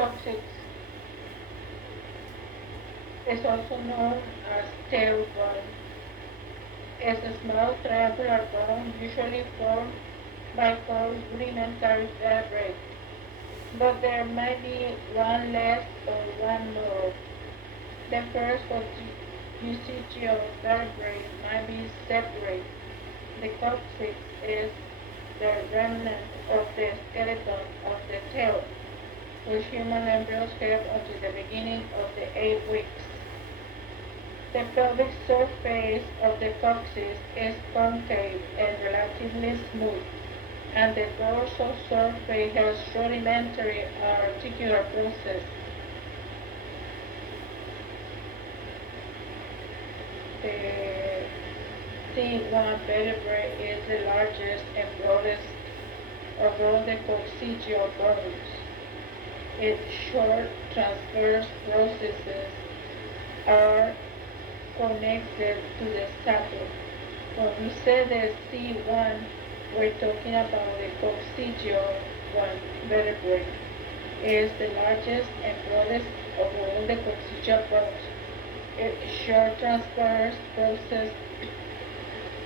Coccyx is also known as tailbone. It's a small triangular bone usually formed by four rudimentary vertebrae, but there might be one less or one more. The first vestigial vertebrae might be separate. The coccyx is the remnant of the skeleton of the tail, which human embryos have until the beginning of the 8 weeks. The pelvic surface of the coccyx is concave and relatively smooth, and the dorsal surface has rudimentary articular process. The C1 vertebrae is the largest and broadest of all the coccygeal bones. Its short transverse processes are connected to the sacrum. When we say the C1, we're talking about the coccygeal vertebrae. It is the largest and broadest of all the coccygeal bones. Its short transverse processes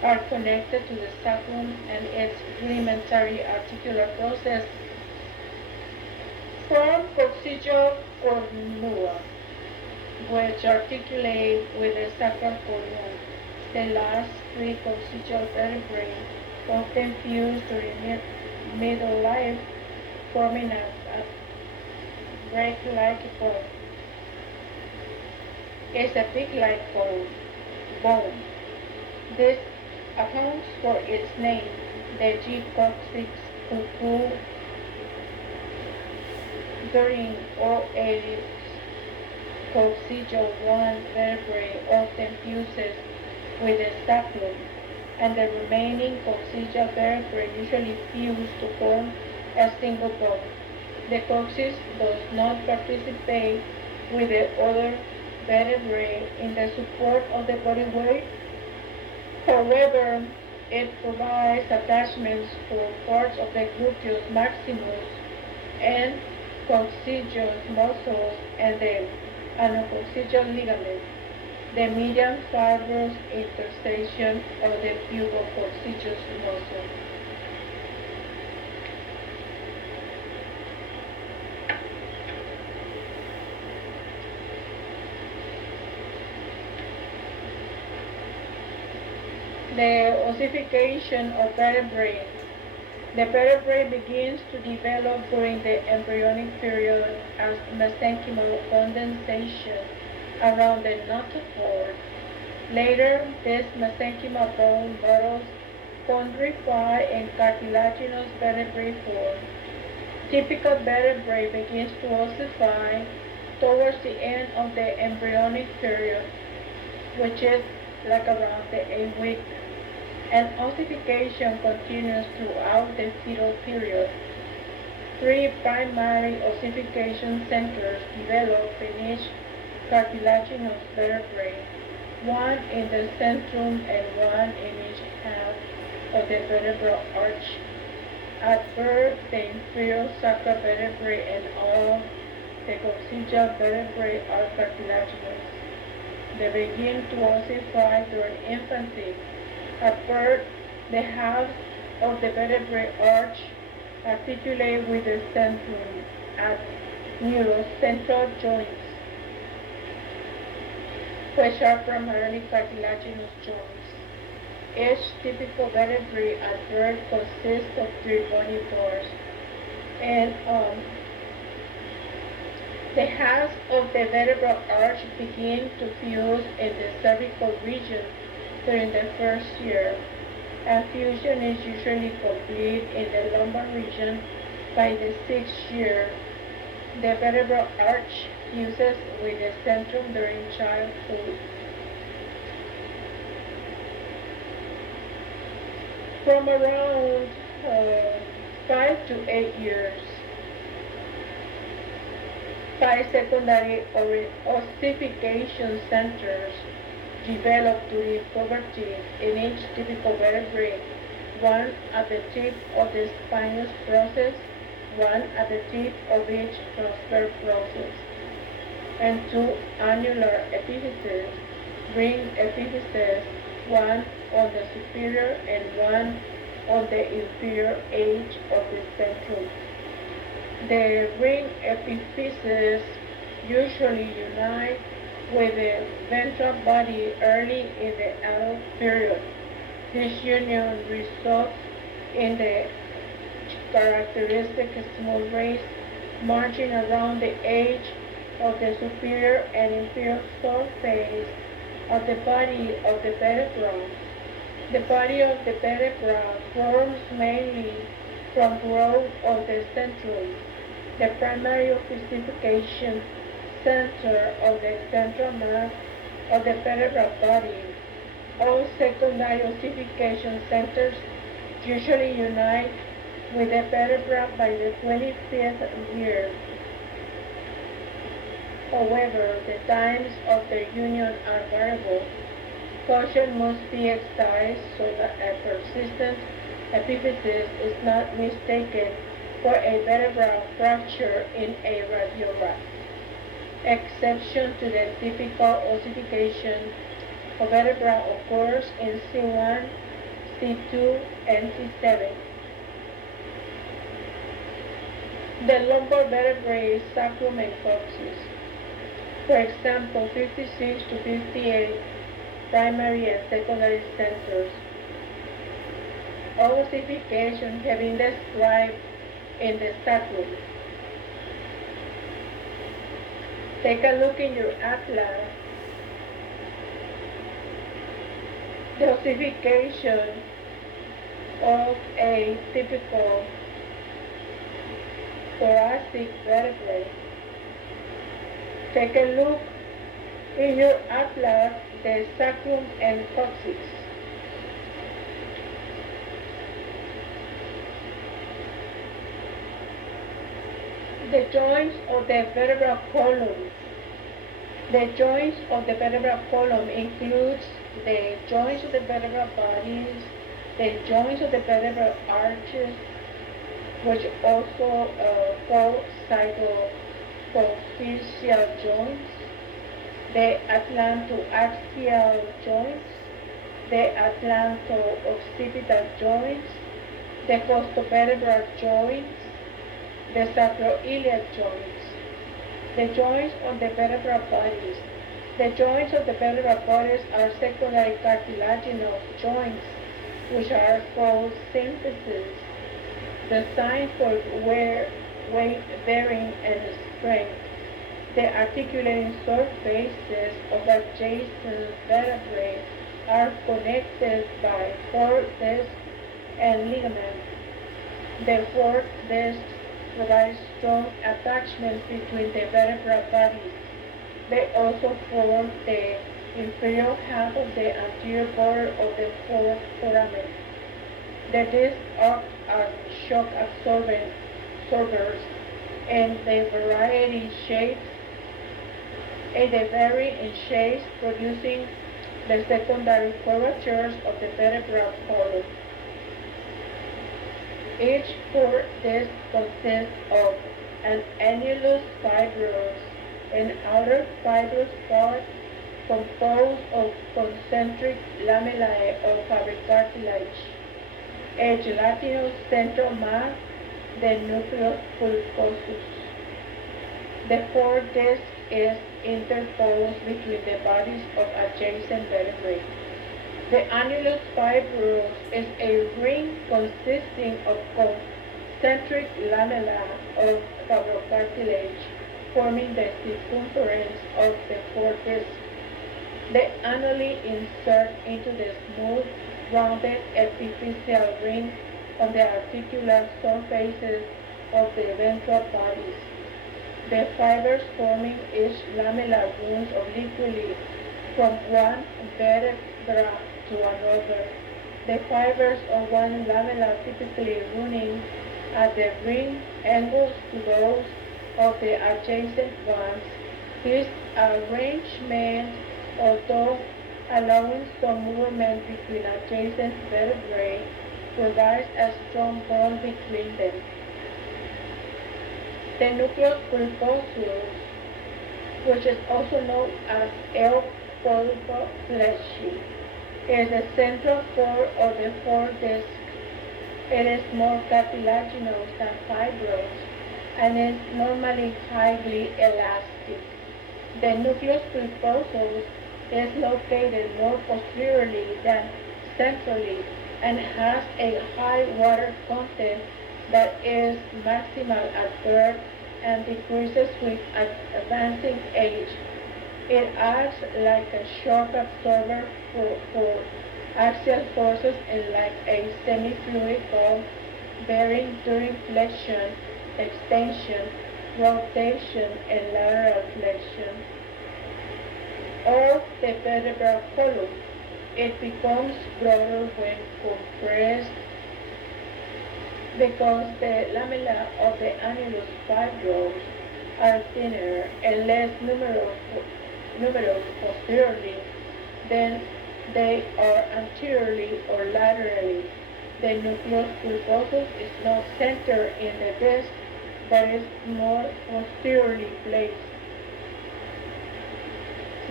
are connected to the sacrum, and its rudimentary articular process form coccygeal cornua, which articulate with the sacral column. The last three coccygeal vertebrae often fuse during middle life, forming a brake-like bone. It's a pig-like bone. This accounts for its name. The G. coccyx cuckoo during all ages. Coccygeal 1 vertebrae often fuses with the sacrum, and the remaining coccygeal vertebrae usually fuse to form a single bone. The coccyx does not participate with the other vertebrae in the support of the body weight. However, it provides attachments for parts of the gluteus maximus and coccygeal muscles and the anococcygeal ligament, the median fibrous intersection of the pubococcygeus muscle. The ossification of vertebrae. The vertebrae begins to develop during the embryonic period as mesenchymal condensation around the notochord. Later, this mesenchymal bone models chondrify and cartilaginous vertebrae form. Typical vertebrae begins to ossify towards the end of the embryonic period, which is like around the 8th week, and ossification continues throughout the fetal period. 3 primary ossification centers develop in each cartilaginous vertebrae, one in the centrum and one in each half of the vertebral arch. At birth, the inferior sacral vertebrae and all the coccygeal vertebrae are cartilaginous. They begin to ossify during infancy. At birth, the halves of the vertebrae arch articulate with the centrum at neurocentral joints, which are primarily cartilaginous joints. Each typical vertebrae at birth consists of 3 bony parts, and the halves of the vertebral arch begin to fuse in the cervical region during the first year, and fusion is usually complete in the lumbar region by the 6th year. The vertebral arch fuses with the centrum during childhood. From around 5 to 8 years, 5 secondary ossification centers develop during puberty in each typical vertebrae, one at the tip of the spinous process, one at the tip of each transfer process, and two annular epiphyses, ring epiphyses, one on the superior and one on the inferior edge of the centrum. The ring epiphyses usually unite with the ventral body early in the adult period. This union results in the characteristic smooth rays marching around the edge of the superior and inferior surface of the body of the vertebra. The body of the vertebra forms mainly from growth of the centrum, the primary ossification center of the central mass of the vertebral body. All secondary ossification centers usually unite with the vertebra by the 25th year. However, the times of their union are variable. Caution must be exercised so that a persistent epiphysis is not mistaken for a vertebral fracture in a radiograph. Exception to the typical ossification of vertebra occurs in C1, C2, and C7. The lumbar vertebrae, sacrum and coccyx. For example, 56 to 58 primary and secondary centers. All ossifications have been described in the sacrum. Take a look in your atlas. The ossification of a typical thoracic vertebrae. Take a look in your atlas, the sacrum and coccyx. The joints of the vertebral column. The joints of the vertebral column includes the joints of the vertebral bodies, the joints of the vertebral arches, which also called cytophysial joints, the atlantoaxial joints, the atlanto-occipital joints, the costovertebral joints, the sacroiliac joints, the joints of the vertebral bodies. The joints of the vertebral bodies are secondary cartilaginous joints, which are called symphyses, designed for weight bearing and strength. The articulating surfaces of adjacent vertebrae are connected by four discs and ligaments. The four discs provide strong attachment between the vertebral bodies. They also form the inferior half of the anterior border of the foramen. The discs act as shock absorbers, and they vary in shapes, producing the secondary curvatures of the vertebral column. Each four disc consists of an annulus fibrous and outer fibrous part composed of concentric lamellae of cartilage, a gelatinous central mass, the nucleus pulposus. The fourth disc is interposed between the bodies of adjacent vertebrae. The annulus fibrous is a ring consisting of concentric lamella of fibrocartilage, forming the circumference of the fourth disc. They annually insert into the smooth, rounded epiphyseal ring on the articular surfaces of the ventral bodies. The fibers forming each lamellar runs obliquely from one vertebra to another. The fibers of one lamella typically running at the ring angles to those of the adjacent ones. This arrangement, although allowing some movement between adjacent vertebrae, provides a strong bond between them. The nucleus pulposus, which is also known as L. pulpo fleshy, is the central core of the four discs. It is more cartilaginous than fibrous and is normally highly elastic. The nucleus pulposus is located more posteriorly than centrally and has a high water content that is maximal at birth and decreases with advancing age. It acts like a shock absorber for axial forces and like a semi-fluid ball bearing during flexion, extension, rotation, and lateral flexion of the vertebral column. It becomes broader when compressed because the lamella of the annulus fibrous are thinner and less numerous posteriorly than they are anteriorly or laterally. The nucleus pulposus is not centered in the disc, but is more posteriorly placed.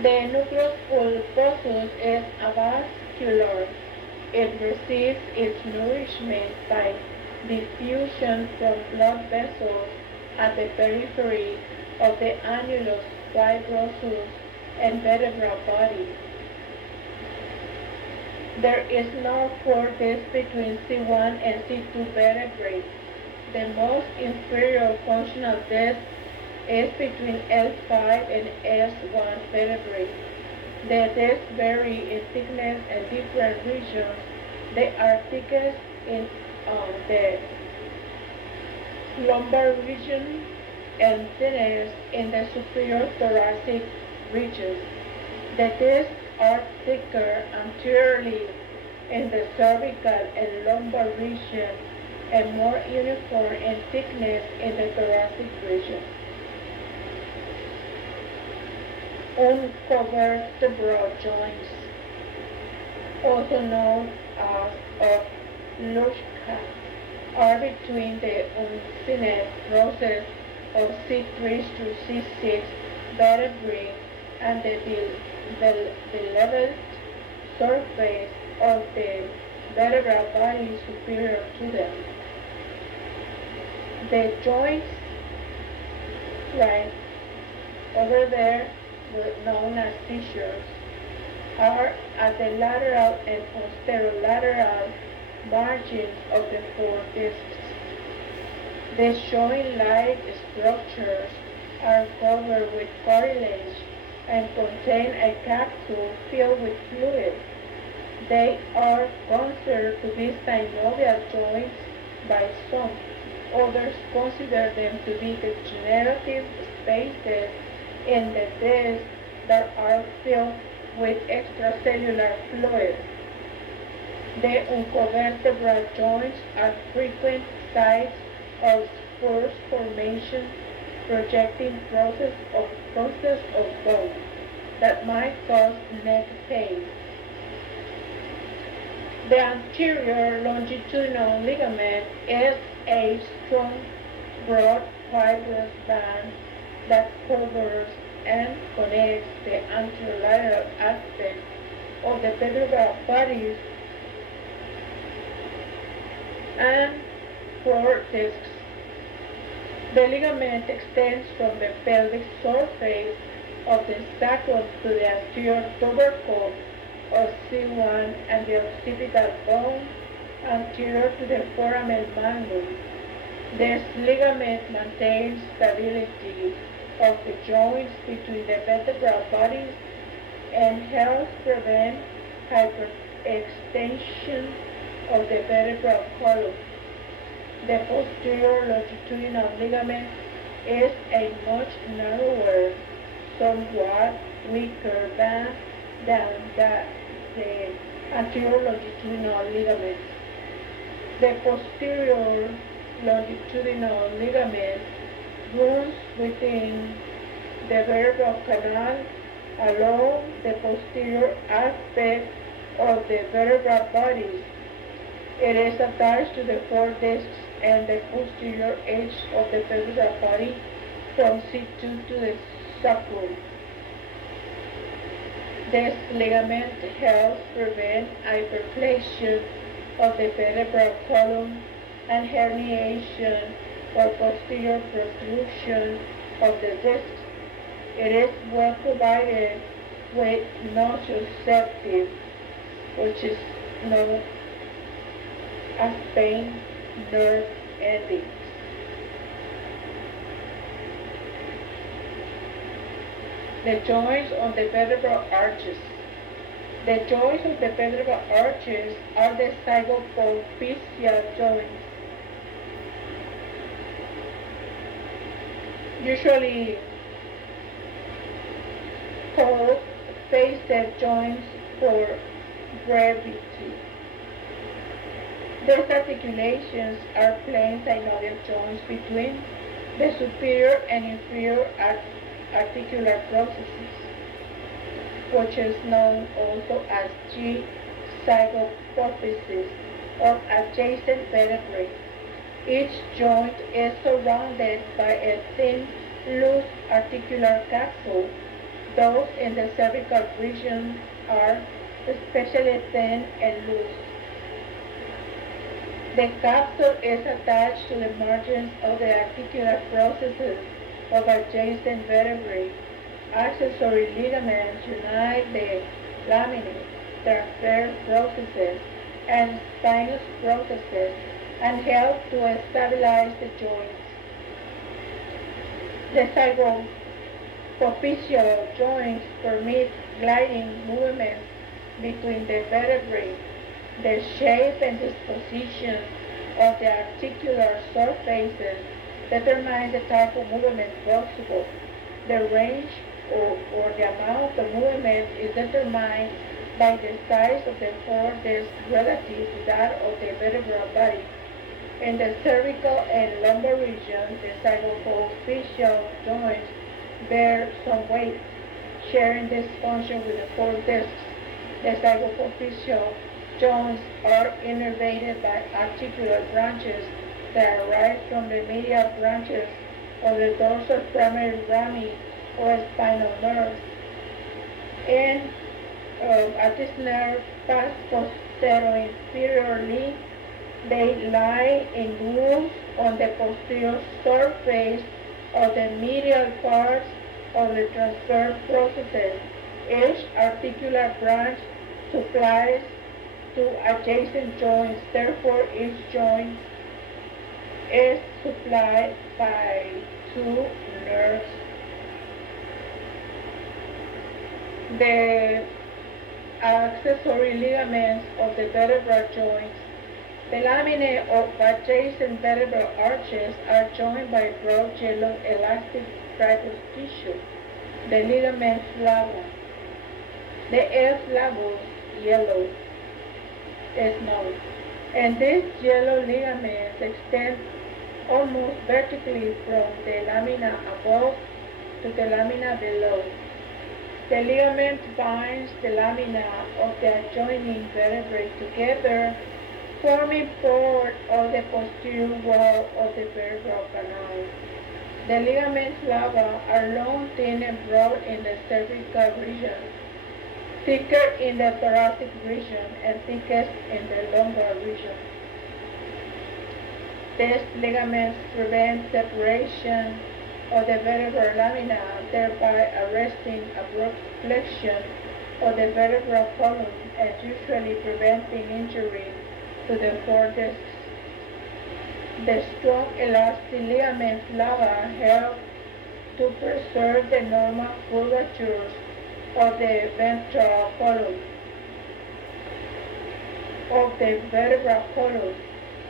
The nucleus pulposus is avascular. It receives its nourishment by diffusion from blood vessels at the periphery of the annulus fibrosus and vertebral body. There is no core disc between C1 and C2 vertebrae. The most inferior functional disc is between L5 and S1 vertebrae. The discs vary in thickness in different regions. They are thickest in the lumbar region and thinnest in the superior thoracic region. The discs are thicker anteriorly in the cervical and lumbar region and more uniform in thickness in the thoracic region. Uncovertebral joints, also known as Luschka, are between the uncinate process of C3 to C6 vertebrae and the leveled surface of the vertebral body superior to them. The joints, right over there, known as fissures, are at the lateral and posterolateral margins of the four discs. The joint-like structures are covered with cartilage and contain a capsule filled with fluid. They are considered to be synovial joints by some. Others consider them to be degenerative spaces in the disc that are filled with extracellular fluid. The uncovertebral joints are frequent sites of spurs formation, projecting process of bone that might cause neck pain. The anterior longitudinal ligament is a strong, broad, fibrous band that covers and connects the anterolateral aspect of the vertebral bodies and four discs. The ligament extends from the pelvic surface of the sacrum to the anterior tubercle of C1 and the occipital bone anterior to the foramen magnum. This ligament maintains stability of the joints between the vertebral bodies and helps prevent hyperextension of the vertebral column. The posterior longitudinal ligament is a much narrower, somewhat weaker band than the anterior longitudinal ligament. The posterior longitudinal ligament runs within the vertebral canal along the posterior aspect of the vertebral bodies. It is attached to the four discs and the posterior edge of the vertebral body from C2 to the sacrum. This ligament helps prevent hyperflexion of the vertebral column and herniation or posterior protrusion of the disc. It is well provided with nociceptive, which is known as pain nerve endings. The joints on the vertebral arches. The joints of the vertebral arches are the zygapophyseal joints. Usually called facet joints for brevity. These articulations are plain synovial joints between the superior and inferior articular processes, which is known also as G-zygapophysis of adjacent vertebrae. Each joint is surrounded by a thin, loose articular capsule. Those in the cervical region are especially thin and loose. The capsule is attached to the margins of the articular processes of adjacent vertebrae. Accessory ligaments unite the laminate, transverse processes, and spinous processes and help to stabilize the joints. The zygapophyseal joints permit gliding movements between the vertebrae. The shape and disposition of the articular surfaces determine the type of movement possible. The range or the amount of movement is determined by the size of the foredisc relative to that of the vertebral body. In the cervical and lumbar region, the zygapophyseal joints bear some weight, sharing this function with the forediscs. The zygapophyseal joints are innervated by articular branches that arise from the medial branches of the dorsal primary rami or spinal nerve. And at this nerve pass posterior-inferiorly, they lie in grooves on the posterior surface of the medial parts of the transverse processes. Each articular branch supplies to adjacent joints. Therefore, each joint is supplied by two nerves. The accessory ligaments of the vertebral joints. The laminae of adjacent vertebral arches are joined by broad yellow elastic fibrous tissue, the ligament flava. The L flavus, yellow, is known, and these yellow ligaments extend almost vertically from the lamina above to the lamina below. The ligament binds the lamina of the adjoining vertebrae together, forming part of the posterior wall of the vertebral canal. The ligament flava are long, thin, and broad in the cervical region, thicker in the thoracic region, and thickest in the lumbar region. These ligaments prevent separation of the vertebral lamina, thereby arresting abrupt flexion of the vertebral column and usually preventing injury to the forediscs. The strong elastic ligament flava help to preserve the normal curvatures of the ventral column, of the vertebral column,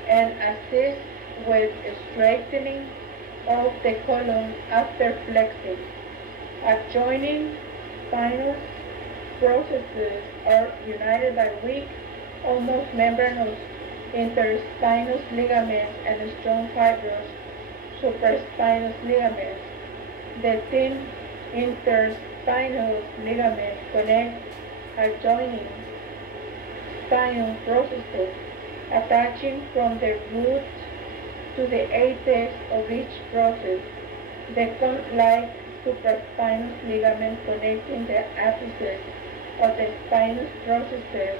and assist with straightening of the column after flexing. Adjoining spinous processes are united by weak, almost membranous interspinous ligaments and strong fibrous supraspinous ligaments. The thin interspinous ligaments connect adjoining spinal processes, attaching from the root to the apex of each process. The cone-like supraspinous ligament connecting the apices of the spinous processes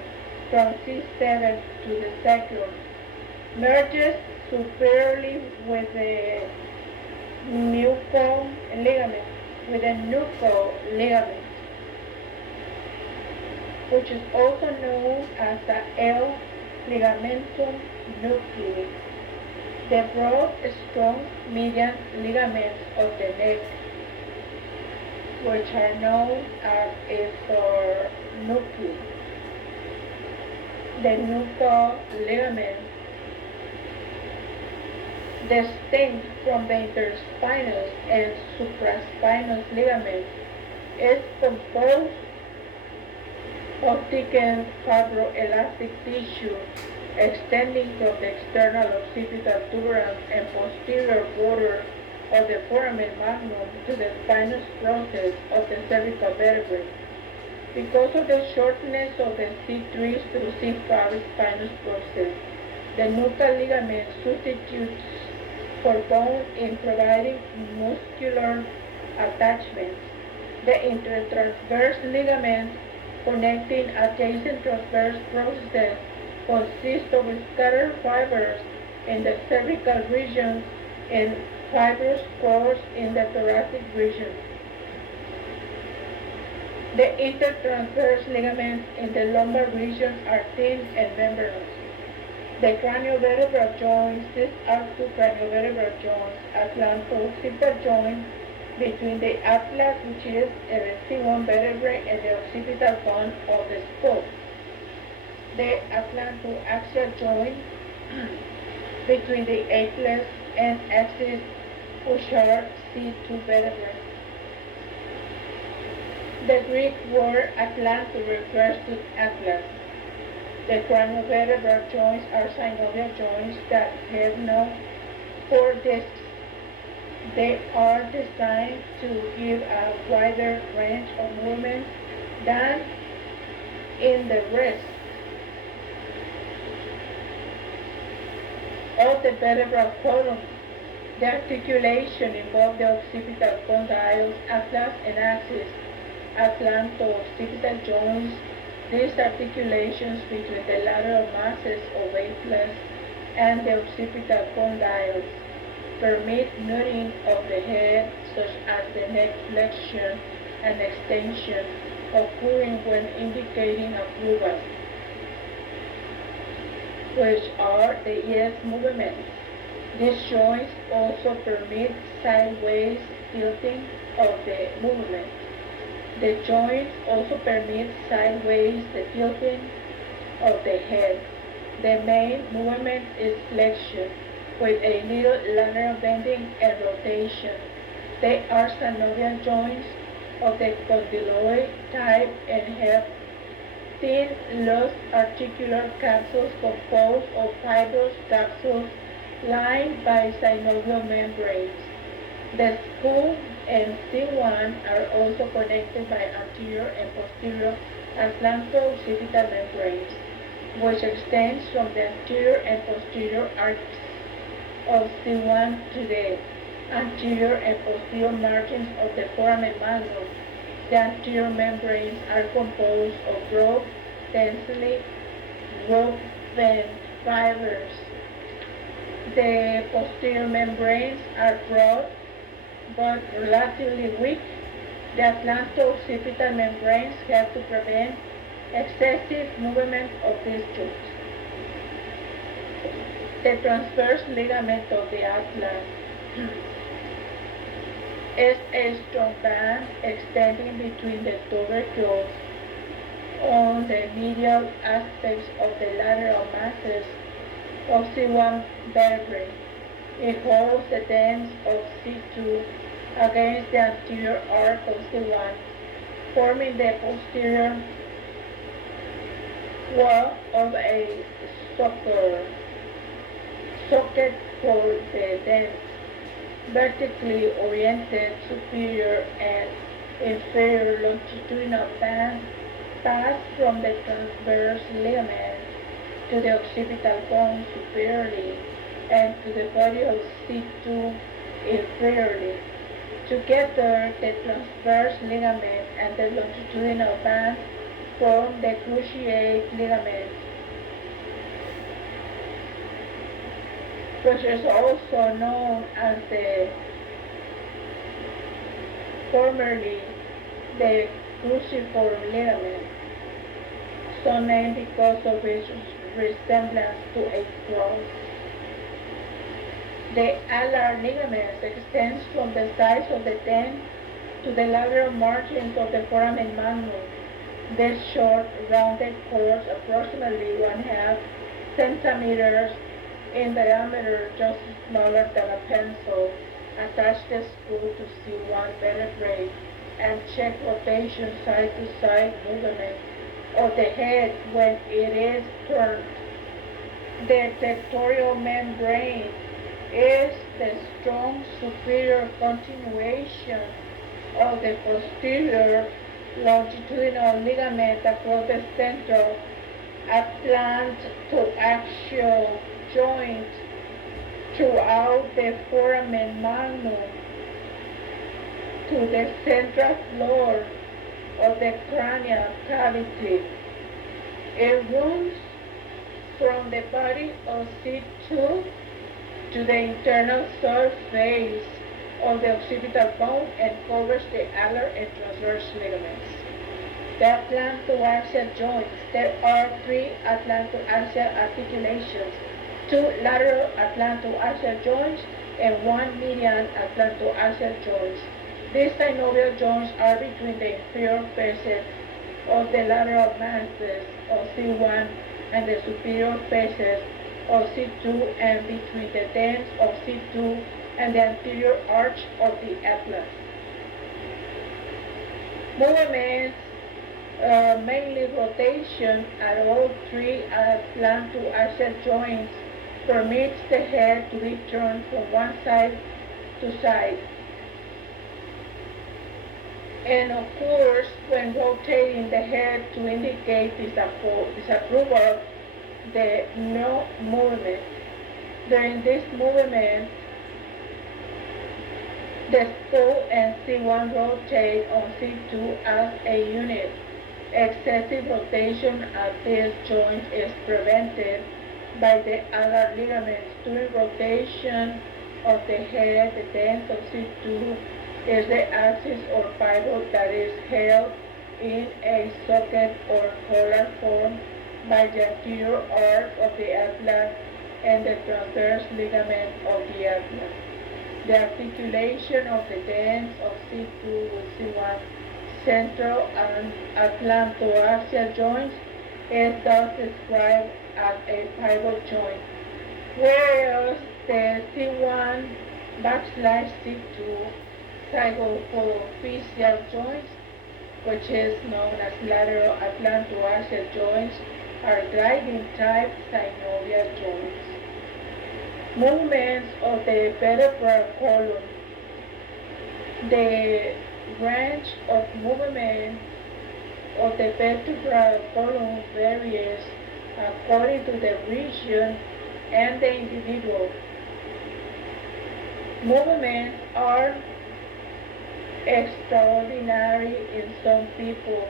from C7 to the sacrum merges superiorly with the nuchal ligament, which is also known as the L ligamentum nuclei, the broad, strong median ligaments of the neck, which are known as nuclei. The nuchal ligament, distinct from the interspinous and supraspinous ligaments, is composed of thickened fibroelastic tissue extending from the external occipital tuberance and posterior border of the foramen magnum to the spinous process of the cervical vertebrae. Because of the shortness of the C3 through C5 spinous process, the nuchal ligament substitutes for bone in providing muscular attachments. The intertransverse ligaments connecting adjacent transverse processes consist of scattered fibers in the cervical region and fibrous cores in the thoracic region. The intertransverse ligaments in the lumbar region are thin and membranous. The craniovertebral joints, these are two craniovertebral joints, atlanto-occipital joint between the atlas, which is the C1 vertebrae, and the occipital bone of the skull. The atlanto-axial joint between the atlas and axis, which are C2 vertebrae. The Greek word atlanto refers to atlas. The craniovertebral joints are synovial joints that have no 4 discs. They are designed to give a wider range of movement than in the rest of the vertebral column. The articulation involves the occipital condyles, atlas and axis, atlanto-occipital joints. These articulations between the lateral masses of atlas and the occipital condyles permit nodding of the head, such as the neck flexion and extension, occurring when indicating approval, which are the yes movements. These joints also permit sideways tilting of the movement. The joints also permit sideways the tilting of the head. The main movement is flexion, with a little lateral bending and rotation. They are synovial joints of the condyloid type and have thin, loose articular capsules composed of fibrous capsules lined by synovial membranes. The skull and C1 are also connected by anterior and posterior atlanto-occipital membranes, which extends from the anterior and posterior arcs of C1 to the anterior and posterior margins of the foramen magnum. The anterior membranes are composed of broad, densely woven fibers. The posterior membranes are broad but relatively weak. The atlanto-occipital membranes have to prevent excessive movement of these joints. The transverse ligament of the atlas is a strong band extending between the tubercles on the medial aspects of the lateral masses of C1 vertebrae. It holds the dens of C2 against the anterior arc of C1, forming the posterior wall of a socket for the dens. Vertically oriented superior and inferior longitudinal bands pass from the transverse ligament to the occipital bone superiorly and to the body of C2 inferiorly. Together, the transverse ligament and the longitudinal band form the cruciate ligament, which is also known as the formerly the cruciform ligament, so named because of its resemblance to a cross. The alar ligaments extends from the sides of the dent to the lateral margins of the foramen magnum. This short, rounded course, approximately 1/2 centimeters in diameter, just smaller than a pencil, attach the screw to C1 vertebrae and check rotation side-to-side movement of the head when it is turned. The tectorial membrane is the strong superior continuation of the posterior longitudinal ligament across the central atlant to axial joint throughout the foramen magnum to the central floor of the cranial cavity. It runs from the body of C2 to the internal surface of the occipital bone and covers the alar and transverse ligaments. The atlantoaxial joints. There are 3 atlantoaxial articulations, 2 lateral atlantoaxial joints and 1 median atlantoaxial joints. These synovial joints are between the inferior faces of the lateral masses of C1 and the superior faces of C2 and between the dents of C2 and the anterior arch of the atlas. Movements, mainly rotation at all 3 atlantoaxial joints, permits the head to be turned from one side to side, and occurs when rotating the head to indicate disapproval, the no movement. During this movement, the skull and C1 rotate on C2 as a unit. Excessive rotation at this joint is prevented by the alar ligaments. During rotation of the head, the dent of C2 is the axis or pivot that is held in a socket or collar form by the anterior arc of the atlas and the transverse ligament of the atlas. The articulation of the dents of C2 with C1 central and atlantoaxial joints is thus described as a pivot joint, whereas the C1 / C2 zygophysial joints, which is known as lateral atlantoaxial joints, are gliding type synovial joints. Movements of the vertebral column. The range of movement of the vertebral column varies according to the region and the individual. Movements are extraordinary in some people,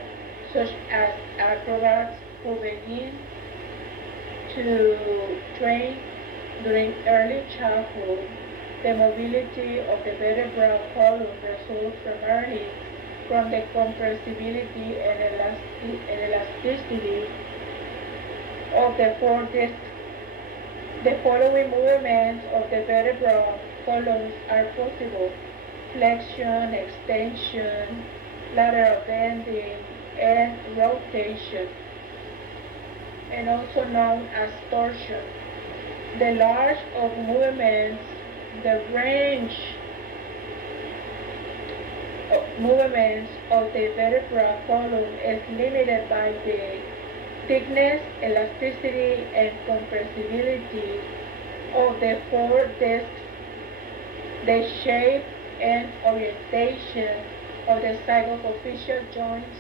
such as acrobats who begin to train during early childhood. The mobility of the vertebral column results primarily from the compressibility and elasticity of the 4 discs. The following movements of the vertebral columns are possible: flexion, extension, lateral bending, and rotation, and also known as torsion. The large of movements, the range of movements of the vertebral column is limited by the thickness, elasticity, and compressibility of the 4 discs, the shape and orientation of the zygophysial joints,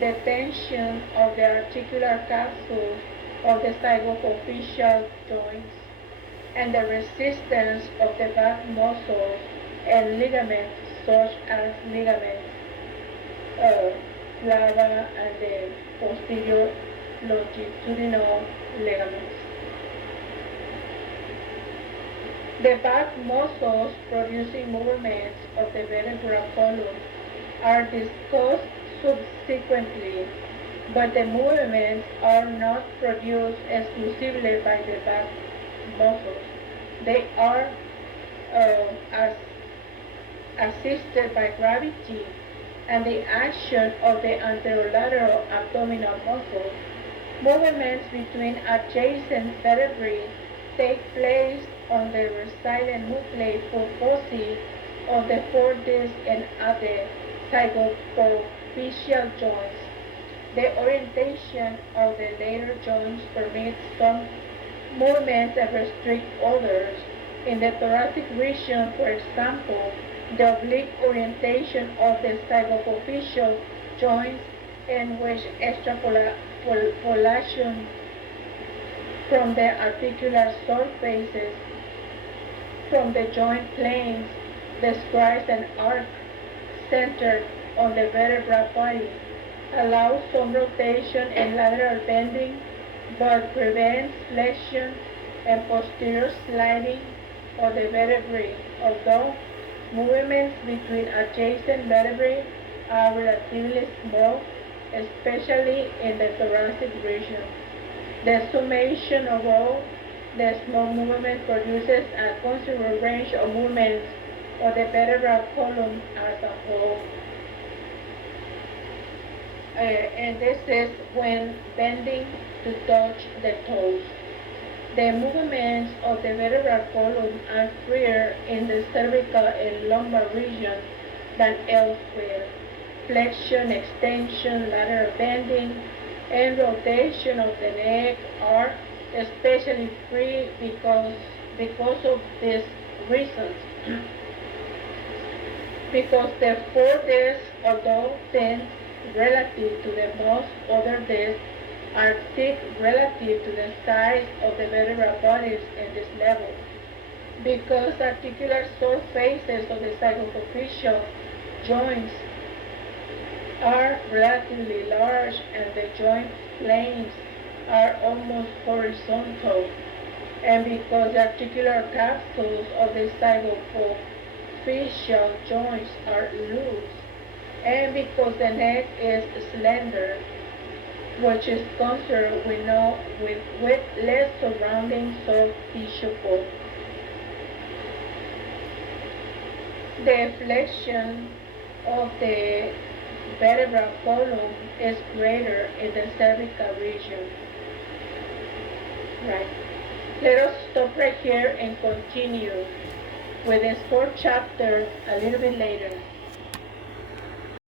the tension of the articular capsule of the zygophysial joints, and the resistance of the back muscles and ligaments such as ligaments, flava, and the posterior longitudinal ligaments. The back muscles producing movements of the vertebral column are discussed subsequently, but the movements are not produced exclusively by the back muscles. They are assisted by gravity and the action of the anterolateral abdominal muscle. Movements between adjacent vertebrae take place on the resilient nuclei purposi of the foredisc and at the zygapophyseal joints. The orientation of the later joints permits some movements and restrict others. In the thoracic region, for example, the oblique orientation of the zygapophyseal joints in which extrapolation from the articular surfaces from the joint planes describes an arc centered on the vertebral body, allows some rotation and lateral bending, but prevents flexion and posterior sliding of the vertebrae, although movements between adjacent vertebrae are relatively small, especially in the thoracic region. The summation of all the small movement produces a considerable range of movements of the vertebral column as a whole. And this is when bending to touch the toes. The movements of the vertebral column are freer in the cervical and lumbar region than elsewhere. Flexion, extension, lateral bending, and rotation of the neck are especially free because of these reasons. Because the forediscs, although thin relative to the most other discs, are thick relative to the size of the vertebral bodies in this level. Because articular surfaces of the zygapophyseal joints are relatively large and the joint planes are almost horizontal, and because the articular capsules of the zygapophyseal joints are loose, and because the neck is slender, which is considered with less surrounding soft tissue pulp. The flexion of the vertebral column is greater in the cervical region. Right. Let us stop right here and continue with this fourth chapter a little bit later.